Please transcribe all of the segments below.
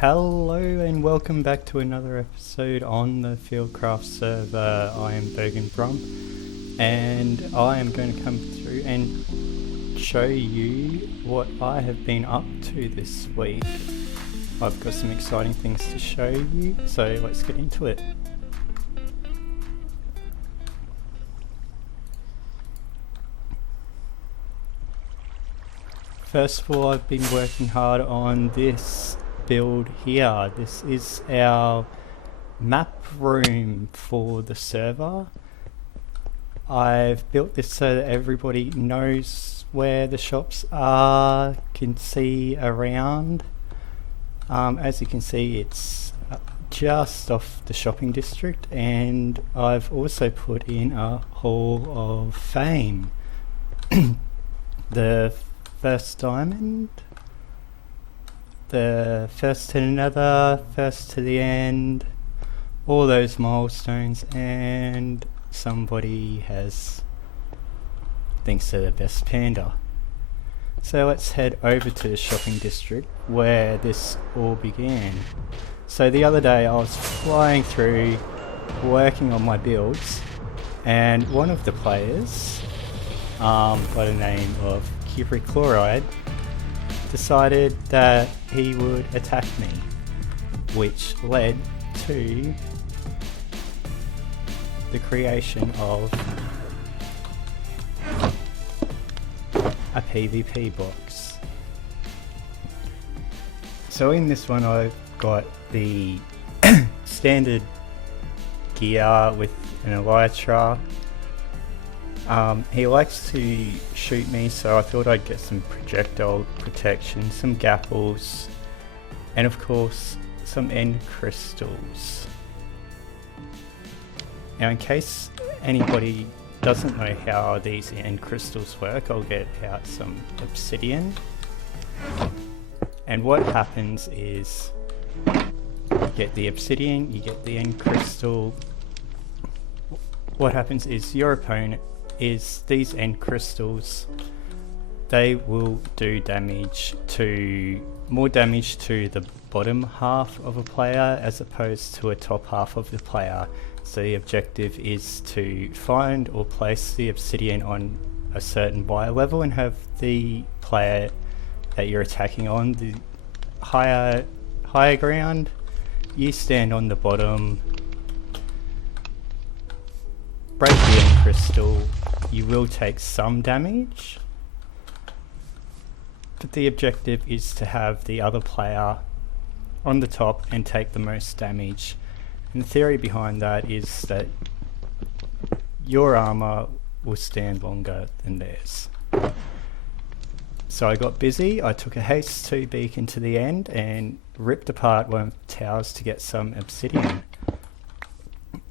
Hello and welcome back to another episode on the Fieldcraft server. I am Bogan and I am going to come through and show you what I have been up to this week. I've got some exciting things to show you, so let's get into it. First of all, I've been working hard on this build here. This is our map room for the server. I've built this so that everybody knows where the shops are, can see around. As you can see, it's just off the shopping district, and I've also put in a Hall of Fame. The first diamond, the first to another, first to the end, all those milestones, and somebody thinks they're the best panda. So let's head over to the shopping district where this all began. So the other day I was flying through working on my builds, and one of the players by the name of cupric chloride decided that he would attack me, which led to the creation of a PvP box. So in this one I've got the standard gear with an elytra. He likes to shoot me, so I thought I'd get some projectile protection, some gapples, and of course some end crystals. Now, in case anybody doesn't know how these end crystals work, I'll get out some obsidian, and what happens is you get the obsidian, you get the end crystal. What happens is your opponent is these end crystals, they will do more damage to the bottom half of a player as opposed to a top half of the player. So the objective is to find or place the obsidian on a certain buy level and have the player that you're attacking on the higher ground. You stand on the bottom, break the end crystal. You will take some damage, but the objective is to have the other player on the top and take the most damage. And the theory behind that is that your armor will stand longer than theirs. So I got busy, I took a haste 2 beacon to the end and ripped apart one of the towers to get some obsidian.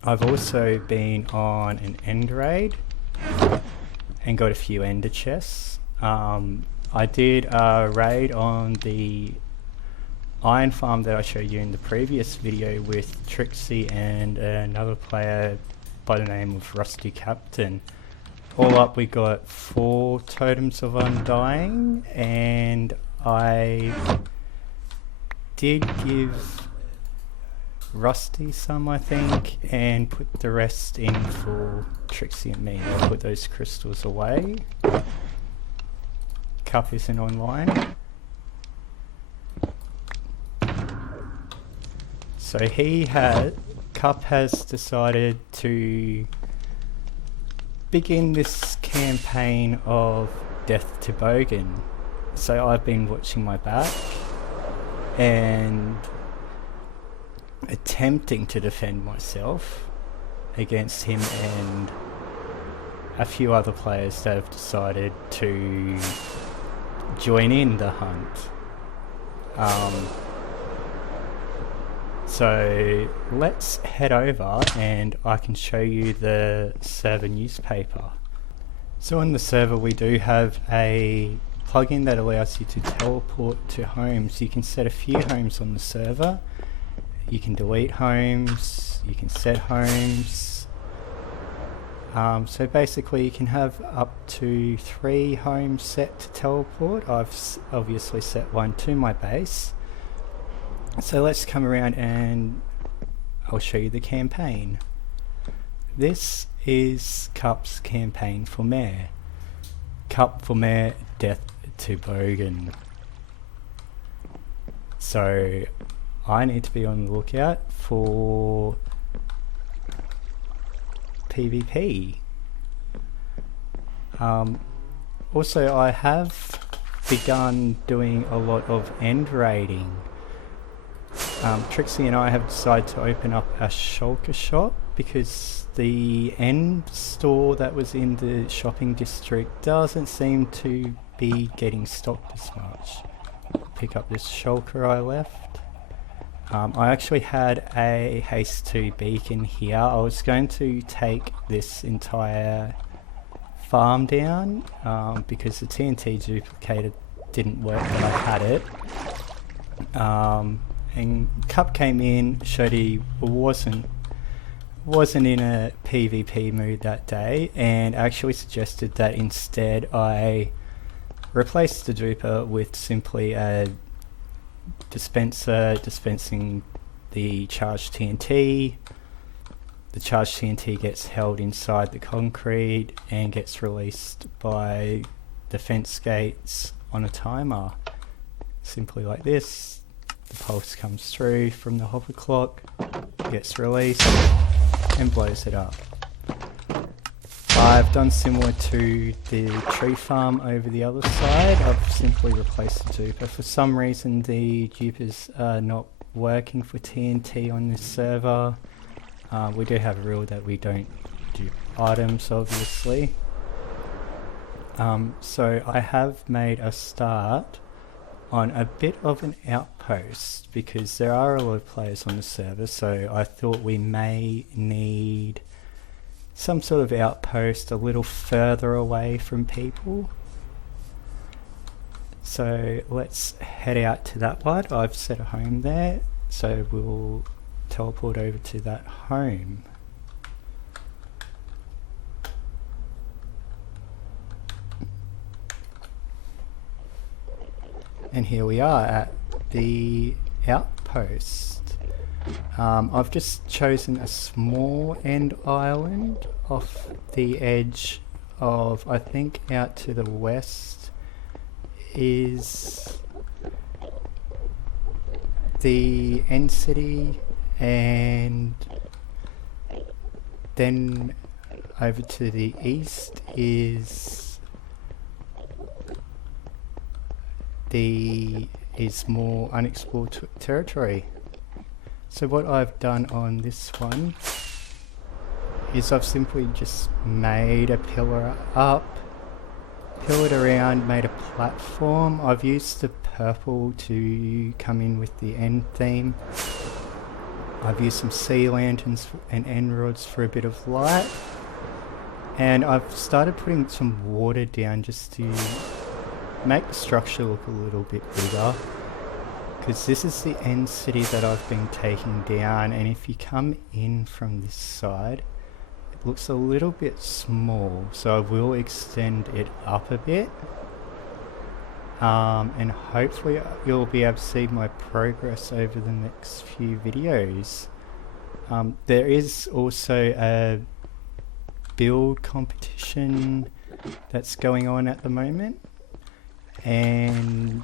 I've also been on an end raid and got a few ender chests. I did a raid on the iron farm that I showed you in the previous video with Trixie and another player by the name of Rusty Captain. All up we got 4 totems of undying, and I did give Rusty some, I think, and put the rest in for Trixie and me. I'll put those crystals away. Cup isn't online. So Cup has decided to begin this campaign of death to Bogan. So I've been watching my back and attempting to defend myself against him and a few other players that have decided to join in the hunt. So let's head over and I can show you the server newspaper. So on the server we do have a plugin that allows you to teleport to homes. You can set a few homes on the server. You can delete homes, you can set homes. So basically you can have up to 3 homes set to teleport. I've obviously set one to my base. So let's come around and I'll show you the campaign. This is Cup's campaign for Mayor. Cup for Mayor, death to Bogan. So I need to be on the lookout for PvP. Also, I have begun doing a lot of end raiding. Trixie and I have decided to open up a shulker shop because the end store that was in the shopping district doesn't seem to be getting stocked as much. Pick up this shulker I left. I actually had a haste 2 beacon here. I was going to take this entire farm down because the TNT duplicator didn't work when I had it. And Cup came in, showed he wasn't in a PvP mood that day, and actually suggested that instead I replace the duper with simply a dispenser dispensing the charged TNT. The charged TNT gets held inside the concrete and gets released by the fence gates on a timer. Simply like this. The pulse comes through from the hover clock, gets released and blows it up. I've done similar to the tree farm over the other side. I've simply replaced the duper. For some reason the dupers are not working for TNT on this server. We do have a rule that we don't dupe items, obviously. So I have made a start on a bit of an outpost because there are a lot of players on the server, so I thought we may need some sort of outpost a little further away from people. So let's head out to that one. I've set a home there, so we'll teleport over to that home. And here we are at the outpost. I've just chosen a small end island off the edge of, I think out to the west is the end city, and then over to the east is more unexplored territory. So what I've done on this one is I've simply just made a pillar up, pillared around, made a platform. I've used the purple to come in with the end theme. I've used some sea lanterns and end rods for a bit of light, and I've started putting some water down just to make the structure look a little bit bigger, because this is the end city that I've been taking down, and if you come in from this side it looks a little bit small, so I will extend it up a bit, and hopefully you'll be able to see my progress over the next few videos. There is also a build competition that's going on at the moment, and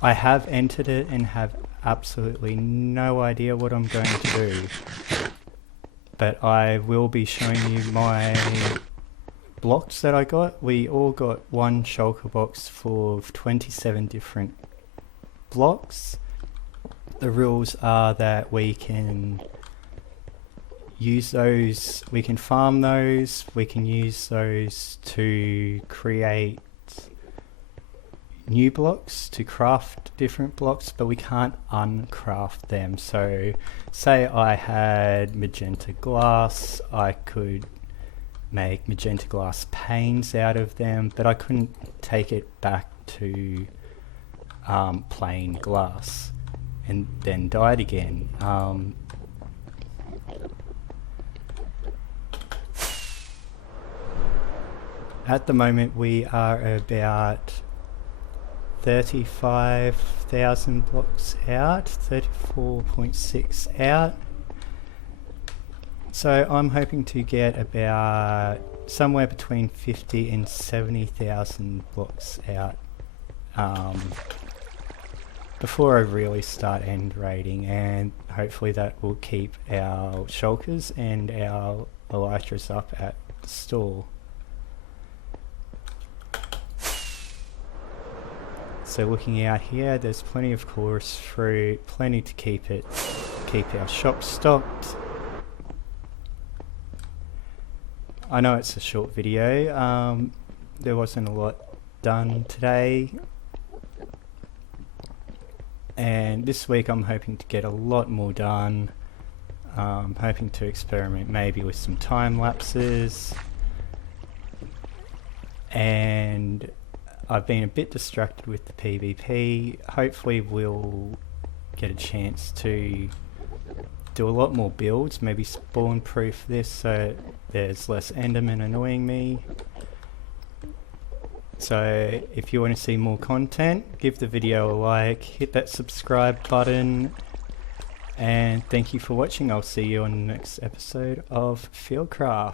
I have entered it and have absolutely no idea what I'm going to do, but I will be showing you my blocks that I got. We all got one shulker box for 27 different blocks. The rules are that we can use those, we can farm those, we can use those to create new blocks, to craft different blocks, but we can't uncraft them. So say I had magenta glass, I could make magenta glass panes out of them, but I couldn't take it back to plain glass and then dye it again. At the moment we are about 35,000 blocks out, 34.6 out. So I'm hoping to get about somewhere between 50 and 70,000 blocks out before I really start end raiding, and hopefully that will keep our shulkers and our elytras up at the store. So looking out here, there's plenty of chorus fruit, plenty to keep our shop stocked. I know it's a short video, there wasn't a lot done today, and this week I'm hoping to get a lot more done. Hoping to experiment maybe with some time lapses, and I've been a bit distracted with the PvP. Hopefully we'll get a chance to do a lot more builds, maybe spawn proof this so there's less endermen annoying me. So if you want to see more content, give the video a like, hit that subscribe button, and thank you for watching. I'll see you on the next episode of Fieldcraft.